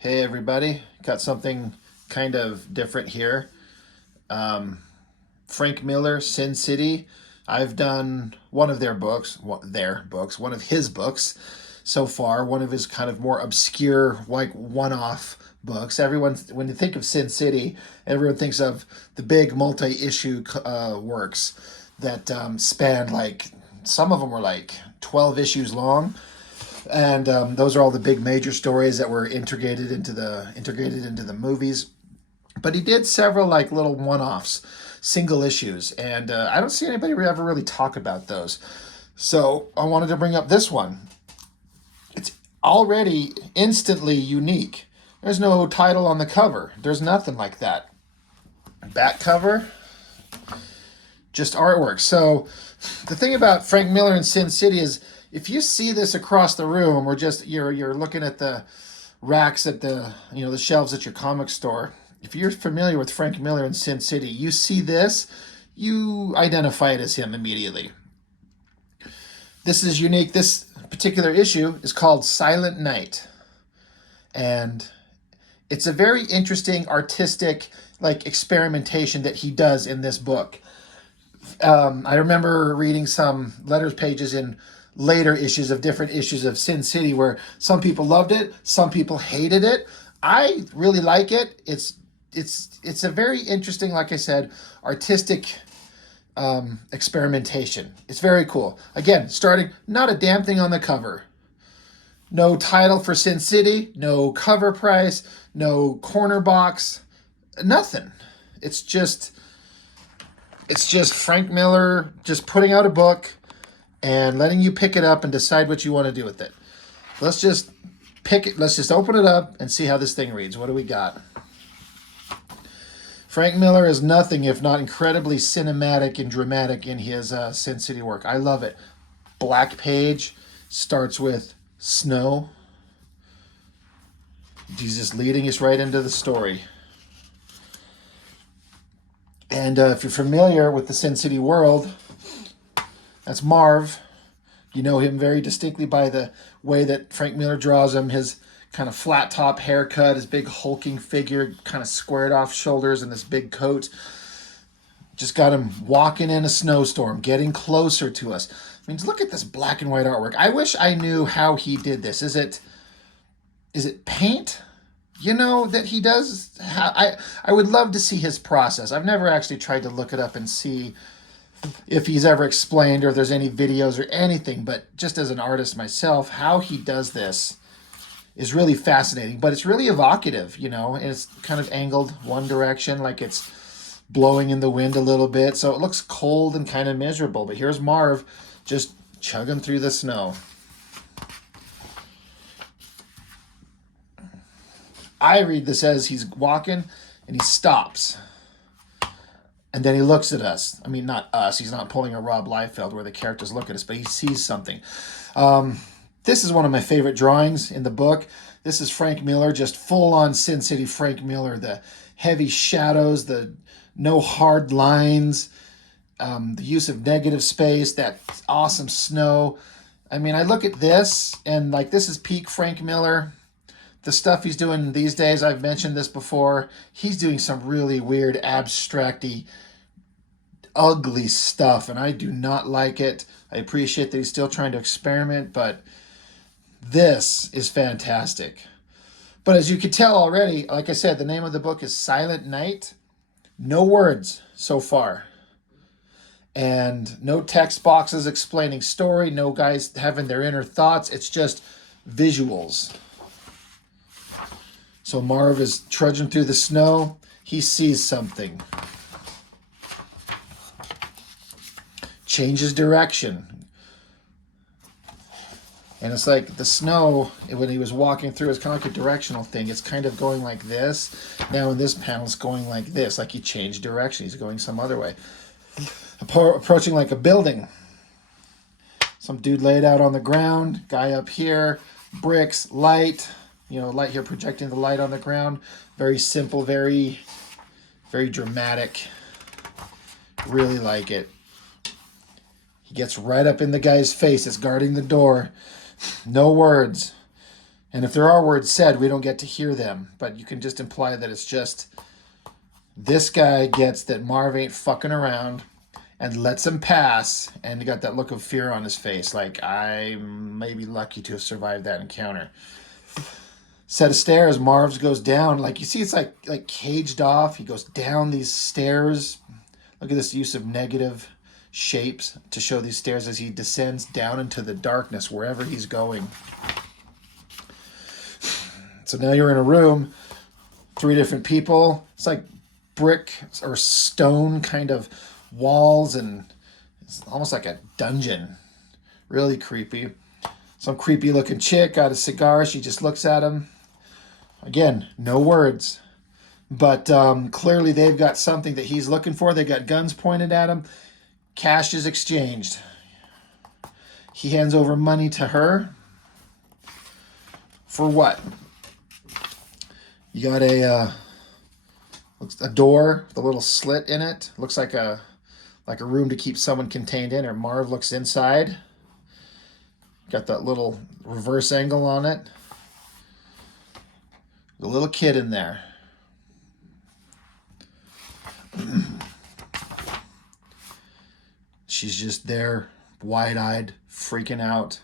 Hey everybody, got something kind of different here. Um, Frank Miller, Sin City. I've done one of one of his books so far. One of his kind of more obscure, like one-off books. Everyone, when you think of Sin City, everyone thinks of the big multi-issue works that span like some of them were like 12 issues long, and those are all the big major stories that were integrated into the movies. But he did several like little one-offs, single issues, and I don't see anybody ever really talk about those. So I wanted to bring up this one. It's already instantly unique. There's no title on the cover. There's nothing like that. Back cover, just artwork. So the thing about Frank Miller and Sin City is if you see this across the room, or just you're looking at the racks at the shelves at your comic store, if you're familiar with Frank Miller and Sin City, you see this, you identify it as him immediately. This is unique. This particular issue is called Silent Night, and it's a very interesting artistic like experimentation that he does in this book. I remember reading some letters pages in later issues of different issues of Sin City where some people loved it, some people hated it. I really like it. It's a very interesting, like I said, artistic experimentation. It's very cool. Again, starting not a damn thing on the cover. No title for Sin City, no cover price, no corner box, nothing. It's just it's just Frank Miller just putting out a book and letting you pick it up and decide what you want to do with it. Let's just pick it. Let's just open it up and see how this thing reads. What do we got? Frank Miller is nothing if not incredibly cinematic and dramatic in his Sin City work. I love it. Black page starts with snow. He's just leading us right into the story. And if you're familiar with the Sin City world, that's Marv. You know him very distinctly by the way that Frank Miller draws him, his kind of flat top haircut, his big hulking figure, kind of squared off shoulders, and this big coat. Just got him walking in a snowstorm, getting closer to us. I mean, look at this black and white artwork. I wish I knew how he did this. Is it paint? That he does. I would love to see his process. I've never actually tried to look it up and see if he's ever explained or if there's any videos or anything. But just as an artist myself, how he does this is really fascinating. But it's really evocative, and it's kind of angled one direction, like it's blowing in the wind a little bit. So it looks cold and kind of miserable. But here's Marv just chugging through the snow. I read this as he's walking and he stops. And then he looks at us. I mean, not us. He's not pulling a Rob Liefeld where the characters look at us, but he sees something. This is one of my favorite drawings in the book. This is Frank Miller, just full-on Sin City Frank Miller. The heavy shadows, the no hard lines, the use of negative space, that awesome snow. I mean, I look at this, and like this is peak Frank Miller. The stuff he's doing these days, I've mentioned this before, he's doing some really weird, abstracty, ugly stuff, and I do not like it. I appreciate that he's still trying to experiment, but this is fantastic. But as you can tell already, like I said, the name of the book is Silent Night. No words so far. And no text boxes explaining story, no guys having their inner thoughts. It's just visuals. So Marv is trudging through the snow. He sees something. Changes direction. And it's like the snow, when he was walking through, it's kind of like a directional thing. It's kind of going like this. Now in this panel, it's going like this. Like he changed direction. He's going some other way. Approaching like a building. Some dude laid out on the ground. Guy up here. Bricks, light. Light here projecting the light on the ground. Very simple, very, very dramatic. Really like it. He gets right up in the guy's face that's guarding the door. No words. And if there are words said, we don't get to hear them, but you can just imply that it's just this guy gets that Marv ain't fucking around and lets him pass, and he got that look of fear on his face, like, I may be lucky to have survived that encounter. Set of stairs, Marv's goes down. Like, you see, it's like caged off. He goes down these stairs. Look at this use of negative shapes to show these stairs as he descends down into the darkness wherever he's going. So now you're in a room, 3 different people. It's like brick or stone kind of walls, and it's almost like a dungeon. Really creepy. Some creepy looking chick got a cigar. She just looks at him. Again, no words. But clearly they've got something that he's looking for. They got guns pointed at him. Cash is exchanged. He hands over money to her. For what? You got a door with a little slit in it. Looks like a room to keep someone contained in. Or Marv looks inside. Got that little reverse angle on it. A little kid in there. She's just there, wide-eyed, freaking out.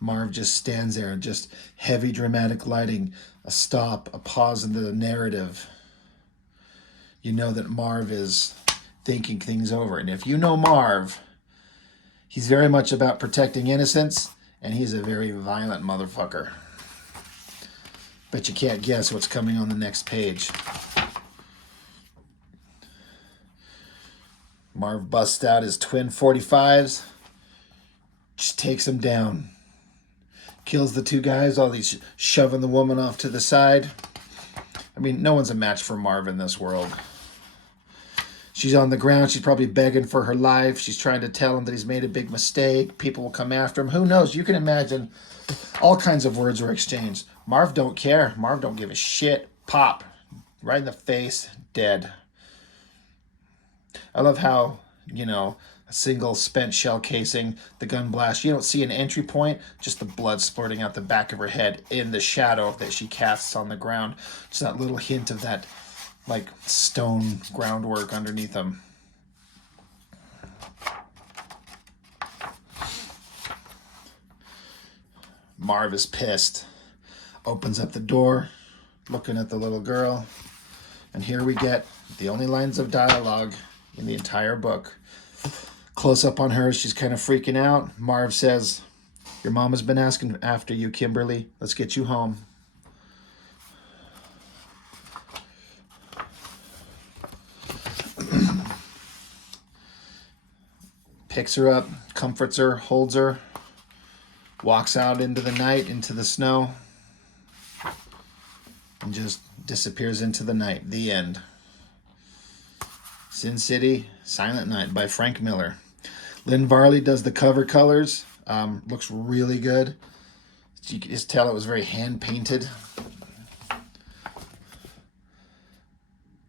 Marv just stands there, just heavy dramatic lighting, a stop, a pause in the narrative. You know that Marv is thinking things over. And if you know Marv, he's very much about protecting innocence, and he's a very violent motherfucker. Bet you can't guess what's coming on the next page. Marv busts out his twin 45s, just takes him down. Kills the 2 guys, all these shoving the woman off to the side. I mean, no one's a match for Marv in this world. She's on the ground. She's probably begging for her life. She's trying to tell him that he's made a big mistake. People will come after him. Who knows? You can imagine all kinds of words were exchanged. Marv don't care. Marv don't give a shit. Pop. Right in the face. Dead. I love how, a single spent shell casing, the gun blast. You don't see an entry point, just the blood splurting out the back of her head in the shadow that she casts on the ground. Just that little hint of that, like, stone groundwork underneath them. Marv is pissed. Opens up the door, looking at the little girl. And here we get the only lines of dialogue in the entire book. Close up on her, she's kind of freaking out. Marv says, "Your mom has been asking after you, Kimberly. Let's get you home." Picks her up, comforts her, holds her, walks out into the night, into the snow, and just disappears into the night. The end. Sin City, Silent Night by Frank Miller. Lynn Varley does the cover colors. Looks really good. You can just tell it was very hand-painted.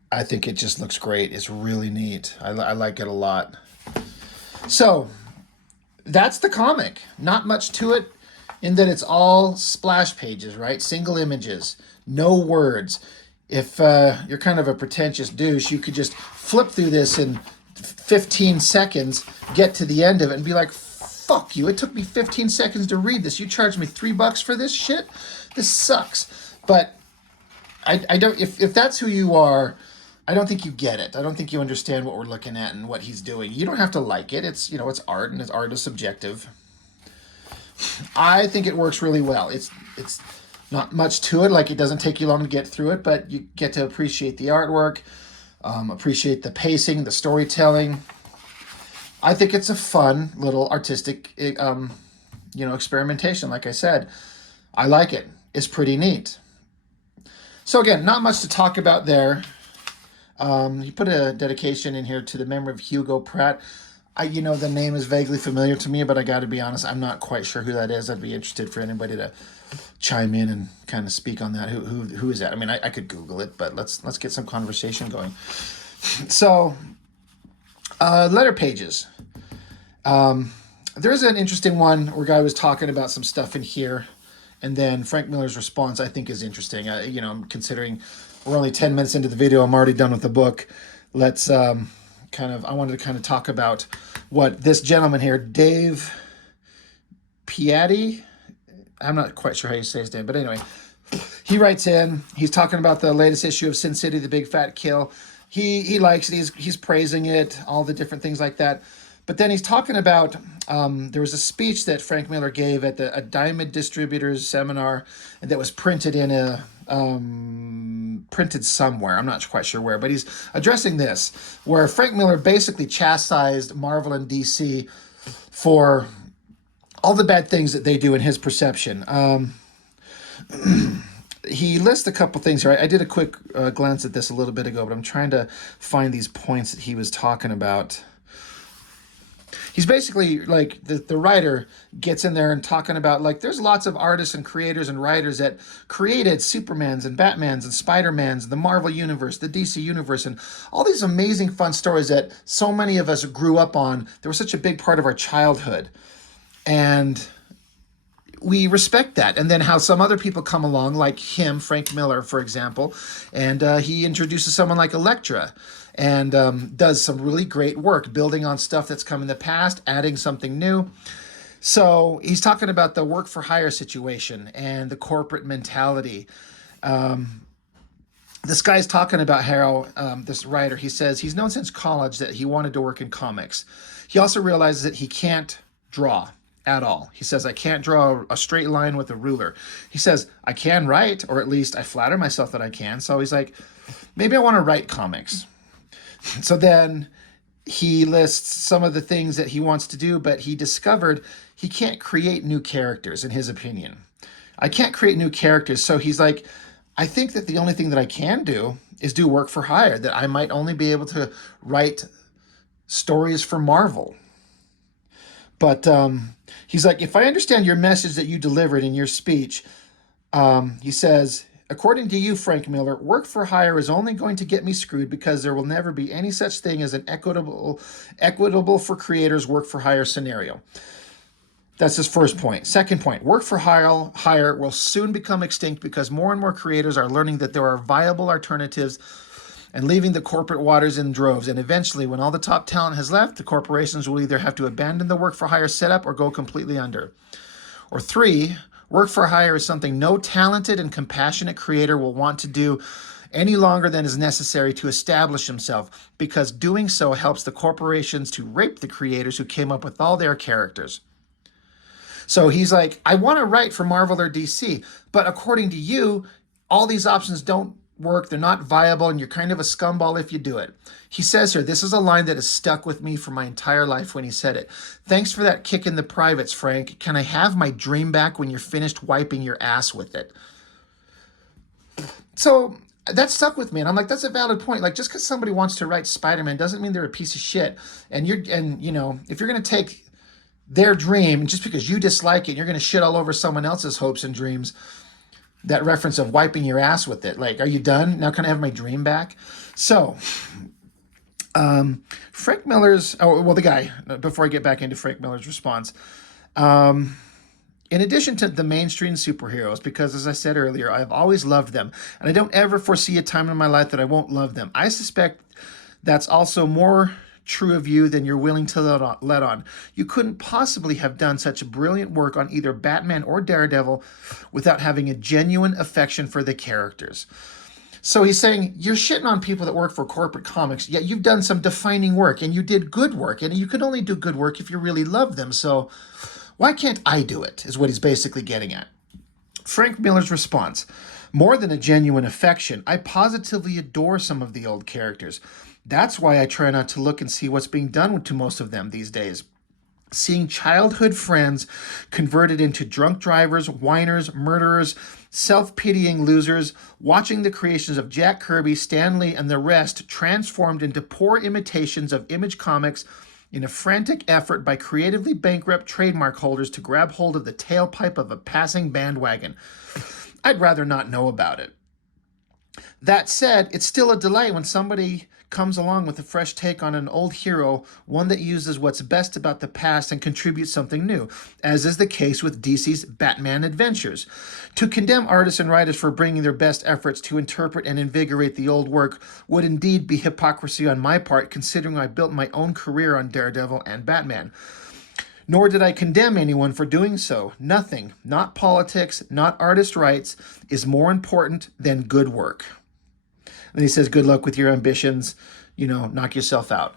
I think it just looks great. It's really neat. I like it a lot. So, that's the comic. Not much to it in that it's all splash pages, right? Single images. No words. If you're kind of a pretentious douche, you could just flip through this in 15 seconds, get to the end of it, and be like, fuck you, it took me 15 seconds to read this. You charged me $3 for this shit? This sucks. But I don't, if that's who you are, I don't think you get it. I don't think you understand what we're looking at and what he's doing. You don't have to like it. It's, it's art, and art is subjective. I think it works really well. It's not much to it. Like, it doesn't take you long to get through it, but you get to appreciate the artwork, appreciate the pacing, the storytelling. I think it's a fun little artistic, experimentation. Like I said, I like it. It's pretty neat. So again, not much to talk about there. You put a dedication in here to the memory of Hugo Pratt. The name is vaguely familiar to me, but I got to be honest, I'm not quite sure who that is. I'd be interested for anybody to chime in and kind of speak on that. Who is that? I mean, I could Google it, but let's get some conversation going. So, letter pages. There's an interesting one where a guy was talking about some stuff in here, And then Frank Miller's response, I think, is interesting. I'm considering we're only 10 minutes into the video. I'm already done with the book. Let's I wanted to kind of talk about what this gentleman here, Dave Piatti, I'm not quite sure how you say his name, but anyway, he writes in, he's talking about the latest issue of Sin City, The Big Fat Kill. He likes it, he's praising it, all the different things like that. But then he's talking about, there was a speech that Frank Miller gave at a Diamond Distributors seminar that was printed in printed somewhere. I'm not quite sure where, but he's addressing this, where Frank Miller basically chastised Marvel and DC for all the bad things that they do in his perception. He lists a couple things here. I did a quick glance at this a little bit ago, but I'm trying to find these points that he was talking about. He's basically like the writer gets in there and talking about like there's lots of artists and creators and writers that created Supermans and Batmans and Spider-Mans, the Marvel Universe, the DC Universe, and all these amazing fun stories that so many of us grew up on. They were such a big part of our childhood. And we respect that. And then how some other people come along, like him, Frank Miller, for example, and he introduces someone like Elektra and does some really great work building on stuff that's come in the past, adding something new. So he's talking about the work for hire situation and the corporate mentality. This guy's talking about how this writer, he says he's known since college that he wanted to work in comics. He also realizes that he can't draw at all. He says, I can't draw a straight line with a ruler. He says, I can write, or at least I flatter myself that I can. So he's like, maybe I want to write comics. So then he lists some of the things that he wants to do, but he discovered he can't create new characters, in his opinion. I can't create new characters. So he's like, I think that the only thing that I can do is do work for hire, that I might only be able to write stories for Marvel. But he's like, if I understand your message that you delivered in your speech, he says, according to you, Frank Miller, work for hire is only going to get me screwed because there will never be any such thing as an equitable for creators work for hire scenario. That's his first point. Second point, work for hire will soon become extinct because more and more creators are learning that there are viable alternatives and leaving the corporate waters in droves. And eventually, when all the top talent has left, the corporations will either have to abandon the work for hire setup or go completely under. Or three, work for hire is something no talented and compassionate creator will want to do any longer than is necessary to establish himself, because doing so helps the corporations to rape the creators who came up with all their characters. So he's like, I want to write for Marvel or DC, but according to you, all these options don't work, they're not viable, and you're kind of a scumball if you do it. He says here, this is a line that has stuck with me for my entire life when he said it. Thanks for that kick in the privates, Frank. Can I have my dream back when you're finished wiping your ass with it? So that stuck with me, and I'm like, that's a valid point. Like, just because somebody wants to write Spider-Man doesn't mean they're a piece of shit. And if you're going to take their dream, just because you dislike it, you're going to shit all over someone else's hopes and dreams. That reference of wiping your ass with it. Like, are you done? Now can I have my dream back? So, Frank Miller's, the guy, before I get back into Frank Miller's response, in addition to the mainstream superheroes, because as I said earlier, I've always loved them, and I don't ever foresee a time in my life that I won't love them. I suspect that's also more true of you than you're willing to let on. You couldn't possibly have done such brilliant work on either Batman or Daredevil without having a genuine affection for the characters. So he's saying, you're shitting on people that work for corporate comics, yet you've done some defining work, and you did good work, and you could only do good work if you really love them. So why can't I do it, is what he's basically getting at. Frank Miller's response, more than a genuine affection, I positively adore some of the old characters. That's why I try not to look and see what's being done to most of them these days. Seeing childhood friends converted into drunk drivers, whiners, murderers, self-pitying losers, watching the creations of Jack Kirby, Stan Lee, and the rest transformed into poor imitations of Image Comics in a frantic effort by creatively bankrupt trademark holders to grab hold of the tailpipe of a passing bandwagon. I'd rather not know about it. That said, it's still a delight when somebody comes along with a fresh take on an old hero, one that uses what's best about the past and contributes something new, as is the case with DC's Batman Adventures. To condemn artists and writers for bringing their best efforts to interpret and invigorate the old work would indeed be hypocrisy on my part, considering I built my own career on Daredevil and Batman. Nor did I condemn anyone for doing so. Nothing, not politics, not artist rights, is more important than good work. And he says, good luck with your ambitions, knock yourself out.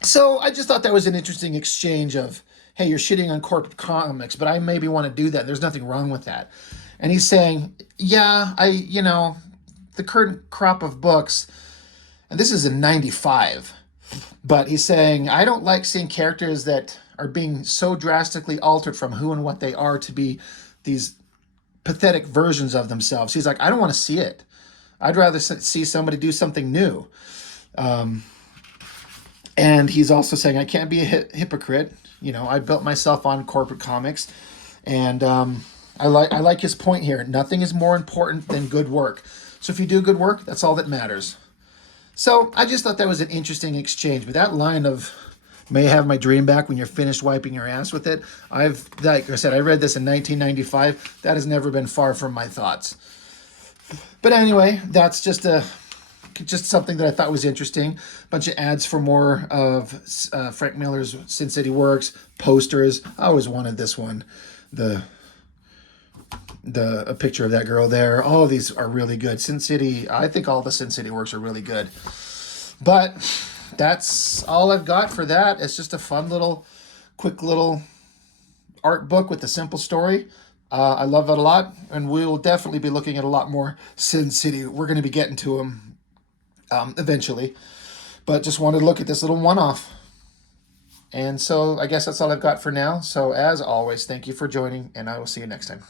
So I just thought that was an interesting exchange of, hey, you're shitting on corporate comics, but I maybe want to do that. There's nothing wrong with that. And he's saying, yeah, the current crop of books, and this is in 95, but he's saying, I don't like seeing characters that are being so drastically altered from who and what they are to be these pathetic versions of themselves. He's like, I don't want to see it. I'd rather see somebody do something new. And he's also saying, I can't be a hypocrite. I built myself on corporate comics. And I like his point here. Nothing is more important than good work. So if you do good work, that's all that matters. So I just thought that was an interesting exchange. But that line of, may have my dream back when you're finished wiping your ass with it. Like I said, I read this in 1995. That has never been far from my thoughts. But anyway, that's just something that I thought was interesting. A bunch of ads for more of Frank Miller's Sin City Works, posters. I always wanted this one. A picture of that girl there. All of these are really good. Sin City, I think all the Sin City Works are really good. But that's all I've got for that. It's just a fun quick little art book with a simple story. I love it a lot, and we will definitely be looking at a lot more Sin City. We're going to be getting to them eventually, but just wanted to look at this little one-off. And so I guess that's all I've got for now. So as always, thank you for joining, and I will see you next time.